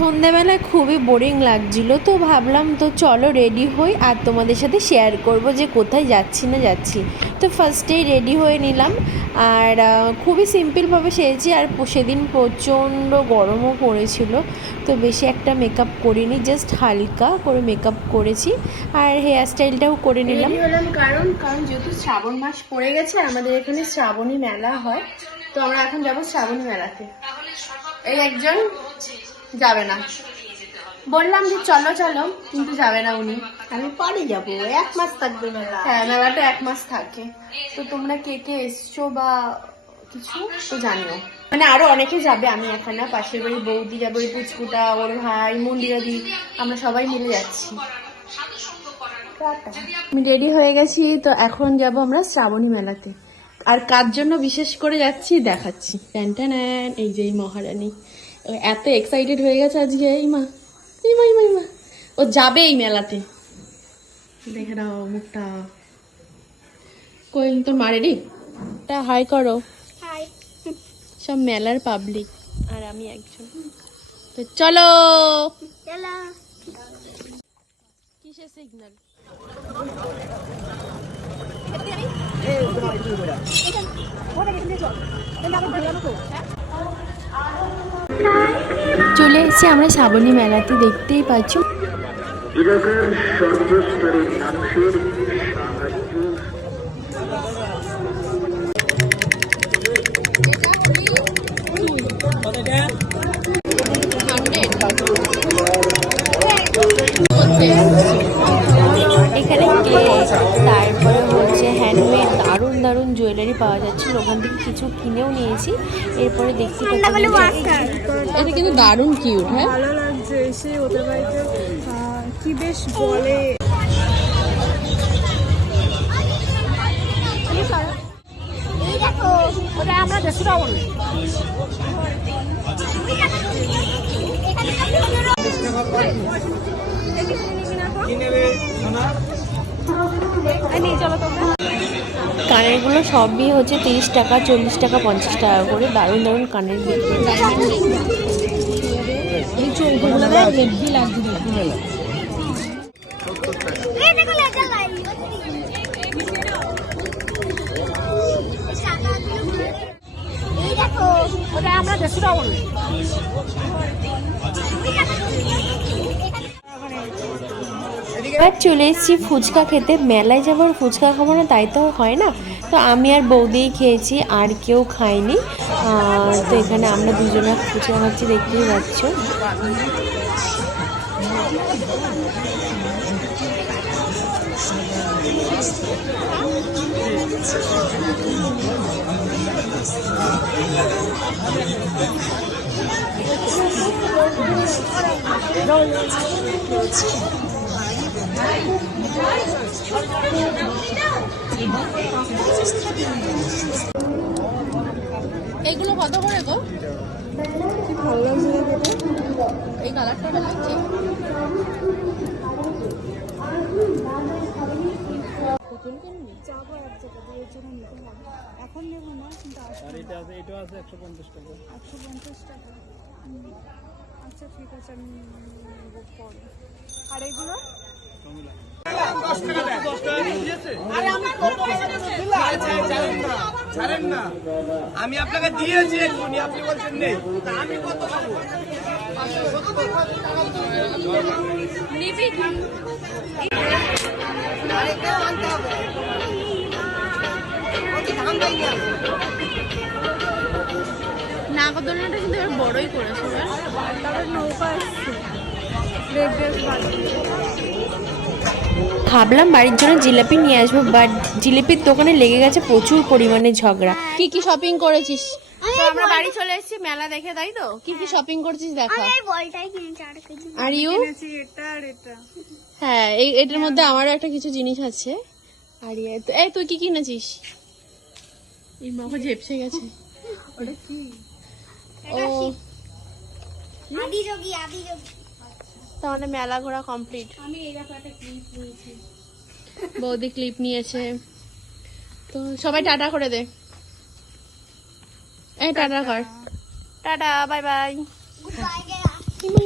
সন্ধেবেলায় খুবই বোরিং লাগছিল, তো ভাবলাম তো চলো রেডি হই আর তোমাদের সাথে শেয়ার করব যে কোথায় যাচ্ছি না যাচ্ছি। তো ফার্স্টেই রেডি হয়ে নিলাম আর খুবই সিম্পলভাবে সেরেছি। আর সেদিন প্রচণ্ড গরমও পড়েছিল, তো বেশি একটা মেকআপ করিনি, জাস্ট হালকা করে মেকআপ করেছি আর হেয়ার স্টাইলটাও করে নিলাম। কারণ যেহেতু শ্রাবণ মাস পড়ে গেছে, আমাদের এখানে শ্রাবণী মেলা হয়, তো আমরা এখন যাবো শ্রাবণী মেলাতে। এই একজন যাবে না, বললাম যে চলো চলো, কিন্তু যাবে না উনি। আমি পরে যাবো, 1 মাস থাকবে মেলা। হ্যাঁ, মেলাটা 1 মাস থাকে। তো তোমরা কে কে এসছো বা কিছু তো জানিও, মানে আরো অনেকে যাবে, আমি এখন না, পাশের বাড়ি বৌদি যাবে, ওই পুচকুটা, ওর ভাই, মন্দিরাদি, আমরা সবাই মিলে যাচ্ছি। আমি রেডি হয়ে গেছি, তো এখন যাব আমরা শ্রাবণী মেলাতে। আর কার জন্য বিশেষ করে যাচ্ছি দেখাচ্ছি। ট্যান ট্যান, এই যে এই মহারানী এত এক্সাইটেড হয়ে গেছে আজকে। এই মা, এই মা, এই মা, এই মা, ও যাবে এই মেলাতে। দেখে দাও মুখটা। কই তোর মা রেডি? তা হাই করো। হাই। সব মেলার পাবলিক আর আমি একজন। তো চলো। চলো। কিসের সিগন্যাল? চলে এসেছি আমরা শ্রাবণী মেলাতে, দেখতেই পাচ্ছ। এলাকার সর্বস্তরের মানুষের সাহায্য এখানে কেক, তারপরে হচ্ছে হ্যান্ডমেড দারুণ দারুণ জুয়েলারি পাওয়া যাচ্ছিল, ওখান থেকে কিছু কিনেও নিয়েছি। এরপরে দেখতে পাচ্ছি এটা কিন্তু দারুণ কিউট। হ্যাঁ, ভালো লাগছে এসে ওদের বাড়িতে। কি বেশ বলে, এই দেখো, ওটা আমরা দেশটা বলি। কানেরগুলো সবই হচ্ছে 30 টাকা, 40 টাকা, 50 টাকা করে। দারুণ দারুণ কানের বিক্রি। এই চৌকোগুলো হেভি লাগছে দেখতে। এই দেখো লেটার লাইন। এই দেখো, ওটা আমরা দেশটা বলি। এবার চলে এসেছি ফুচকা খেতে। মেলায় যাবার ফুচকা খাবো না তাই তো হয় না, তো আমি আর বৌদিই খেয়েছি, আর কেউ খায়নি। তো এখানে আমরা দুজনে ফুচকা খাচ্ছি, দেখতেই পাচ্ছ। এগুলো কত করে গো? কি ভালো লাগছে দেখো। এই কালারটা ভালো লাগছে। যাবো এক জায়গা দিয়ে, এর জন্য নিতে হবে। এখন নেবো না, কিন্তু আসলে এটা আছে 150 টাকা। 150 টাকা। আচ্ছা ঠিক আছে, আমি নেবো পরে। আর এগুলো ছাড়েন না, আমি আপনাকে দিয়েছি এক্ষুনি, আপনি বলছেন নেই। আমি কত পাবো? নাগরদোলনাটা কিন্তু এবার বড়ই করেছে। তারপর নৌকা আসছে, রেড ড্রেস বানিয়ে। ভাবলাম বাড়ির জন্য জিলাপি নিয়ে আসবো, বাট জিলিপির দোকানে লেগে গেছে প্রচুর পরিমাণে ঝগড়া। কি কি শপিং করেছিস? তো আমরা বাড়ি চলে এসেছি মেলা দেখে, তাই তো? কি কি শপিং করেছিস দেখা। এই বলটাই কিনেছি, আর কিছু আর ইউ? কিনেছি এটা আর এটা। হ্যাঁ, এটার মধ্যে আমারও একটা কিছু জিনিস আছে। আর এই তুই কি কিনেছিস? এই মামা ঝেপসে গেছে। ওটা কি? ও, আদি যোগী, আদি যোগী। তাহলে মেলা ঘোরা কমপ্লিট। আমি এই দেখো একটা ক্লিপ নিয়েছি। বৌদি ক্লিপ নিয়েছে। তো সবাই টাটা করে দে। এই টাটা কর। Tata, bye bye. Goodbye, guys.